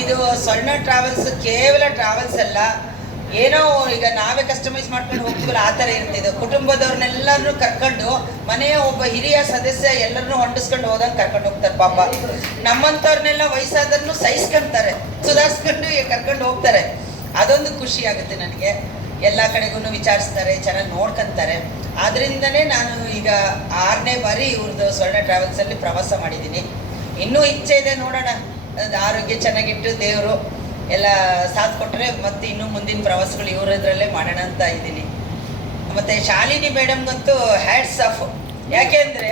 ಇದು ಸ್ವರ್ಣ ಟ್ರಾವೆಲ್ಸ್ ಕೇವಲ ಟ್ರಾವೆಲ್ಸ್ ಅಲ್ಲ, ಏನೋ ಈಗ ನಾವೇ ಕಸ್ಟಮೈಸ್ ಮಾಡ್ಕೊಂಡು ಹೋಗ್ತೀವಲ್ಲ ಆ ಥರ ಇರ್ತಿದ್ದು. ಕುಟುಂಬದವ್ರನ್ನೆಲ್ಲರನ್ನೂ ಕರ್ಕೊಂಡು ಮನೆಯ ಒಬ್ಬ ಹಿರಿಯ ಸದಸ್ಯ ಎಲ್ಲರನ್ನೂ ಹೊಂಡಿಸ್ಕೊಂಡು ಹೋದಂಗೆ ಕರ್ಕೊಂಡು ಹೋಗ್ತಾರೆ. ಪಾಪ ನಮ್ಮಂಥವ್ರನ್ನೆಲ್ಲ ವಯಸ್ಸಾದ್ರೂ ಸಹಿಸ್ಕೊಂತಾರೆ, ಸುಧಾರಿಸ್ಕೊಂಡು ಕರ್ಕೊಂಡು ಹೋಗ್ತಾರೆ. ಅದೊಂದು ಖುಷಿ ಆಗುತ್ತೆ ನನಗೆ. ಎಲ್ಲ ಕಡೆಗೂ ವಿಚಾರಿಸ್ತಾರೆ, ಚೆನ್ನಾಗಿ ನೋಡ್ಕೊಂತಾರೆ. ಆದ್ರಿಂದನೇ ನಾನು ಈಗ 6ನೇ ಬಾರಿ ಇವ್ರದ್ದು ಸ್ವರ್ಣ ಟ್ರಾವೆಲ್ಸಲ್ಲಿ ಪ್ರವಾಸ ಮಾಡಿದ್ದೀನಿ. ಇನ್ನೂ ಇಚ್ಛೆ ಇದೆ, ನೋಡೋಣ. ಆರೋಗ್ಯ ಚೆನ್ನಾಗಿಟ್ಟು ದೇವರು ಎಲ್ಲ ಸಾಥ್ ಕೊಟ್ಟರೆ ಮತ್ತೆ ಇನ್ನೂ ಮುಂದಿನ ಪ್ರವಾಸಗಳು ಇವರದ್ರಲ್ಲೇ ಮಾಡೋಣ ಅಂತ ಇದ್ದೀನಿ. ಮತ್ತು ಶಾಲಿನಿ ಮೇಡಮ್ಗಂತೂ ಹ್ಯಾಟ್ಸ್ ಆಫ್. ಯಾಕೆ ಅಂದರೆ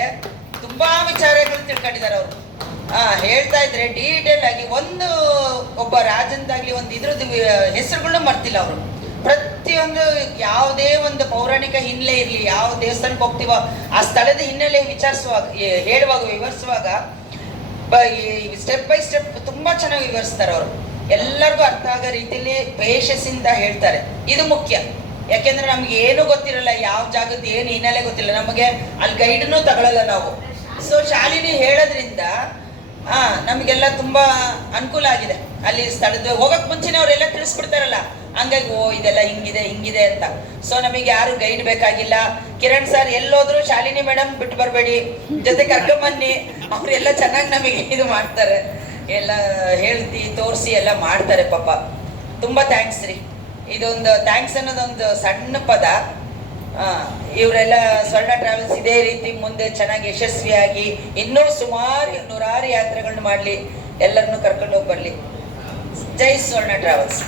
ತುಂಬ ವಿಚಾರಗಳು ತಿಳ್ಕೊಂಡಿದ್ದಾರೆ ಅವರು. ಹೇಳ್ತಾ ಇದ್ರೆ ಡೀಟೇಲ್ ಆಗಿ ಒಬ್ಬ ರಾಜಂದಾಗಲಿ ಒಂದು ಇದ್ರದ್ದು ಹೆಸರುಗಳನ್ನೂ ಮರ್ತಿಲ್ಲ ಅವರು. ಪ್ರತಿಯೊಂದು ಯಾವುದೇ ಒಂದು ಪೌರಾಣಿಕ ಹಿನ್ನೆಲೆ ಇರಲಿ, ಯಾವ ದೇವಸ್ಥಾನಕ್ಕೆ ಹೋಗ್ತೀವೋ ಆ ಸ್ಥಳದ ಹಿನ್ನೆಲೆ ವಿಚಾರಿಸುವಾಗ, ಹೇಳುವಾಗ, ವಿವರಿಸುವಾಗ ಸ್ಟೆಪ್ ಬೈ ಸ್ಟೆಪ್ ತುಂಬ ಚೆನ್ನಾಗಿ ವಿವರಿಸ್ತಾರೆ ಅವರು. ಎಲ್ಲರಿಗೂ ಅರ್ಥ ಆಗೋ ರೀತಿಯಲ್ಲಿ ಪೇಷನ್ಸಿಂದ ಹೇಳ್ತಾರೆ. ಇದು ಮುಖ್ಯ. ಯಾಕೆಂದ್ರೆ ನಮ್ಗೆ ಏನೂ ಗೊತ್ತಿರಲ್ಲ, ಯಾವ ಜಾಗದ್ದು ಏನು ಹಿನ್ನೆಲೆ ಗೊತ್ತಿಲ್ಲ, ನಮಗೆ ಅಲ್ಲಿ ಗೈಡನ್ನು ತಗೊಳ್ಳಲ್ಲ ನಾವು. ಸೊ ಶಾಲಿನಿ ಹೇಳೋದ್ರಿಂದ ನಮಗೆಲ್ಲ ತುಂಬಾ ಅನುಕೂಲ ಆಗಿದೆ. ಅಲ್ಲಿ ಸ್ಥಳದ ಹೋಗಕ್ ಮುಂಚೆನೆ ಅವರೆಲ್ಲ ತಿಳಿಸ್ಬಿಡ್ತಾರಲ್ಲ, ಹಂಗಾಗಿ ಇದೆಲ್ಲ ಹಿಂಗಿದೆ ಅಂತ. ಸೊ ನಮಗೆ ಯಾರು ಗೈಡ್ ಬೇಕಾಗಿಲ್ಲ. ಕಿರಣ್ ಸರ್ ಎಲ್ಲೋದ್ರು ಶಾಲಿನಿ ಮೇಡಮ್ ಬಿಟ್ಟು ಬರಬೇಡಿ, ಜೊತೆ ಕರ್ಕೊಂಬನ್ನಿ, ಅವರೆಲ್ಲ ಚೆನ್ನಾಗಿ ನಮಗೆ ಇದು ಮಾಡ್ತಾರೆ, ಎಲ್ಲ ಹೇಳ್ತಿ ತೋರಿಸಿ ಎಲ್ಲ ಮಾಡ್ತಾರೆ. ಪಾಪ ತುಂಬಾ ಥ್ಯಾಂಕ್ಸ್ ರೀ. ಇದೊಂದು ಥ್ಯಾಂಕ್ಸ್ ಅನ್ನೋದೊಂದು ಸಣ್ಣ ಪದ. ಇವರೆಲ್ಲ ಸ್ವರ್ಣ ಟ್ರಾವೆಲ್ಸ್ ಇದೇ ರೀತಿ ಮುಂದೆ ಚೆನ್ನಾಗಿ ಯಶಸ್ವಿಯಾಗಿ ಇನ್ನೂ ಸುಮಾರು 100 ಯಾತ್ರೆಗಳನ್ನ ಮಾಡಲಿ, ಎಲ್ಲರನ್ನೂ ಕರ್ಕೊಂಡು ಹೋಗಿ ಬರಲಿ. ಜೈ ಸ್ವರ್ಣ ಟ್ರಾವೆಲ್ಸ್.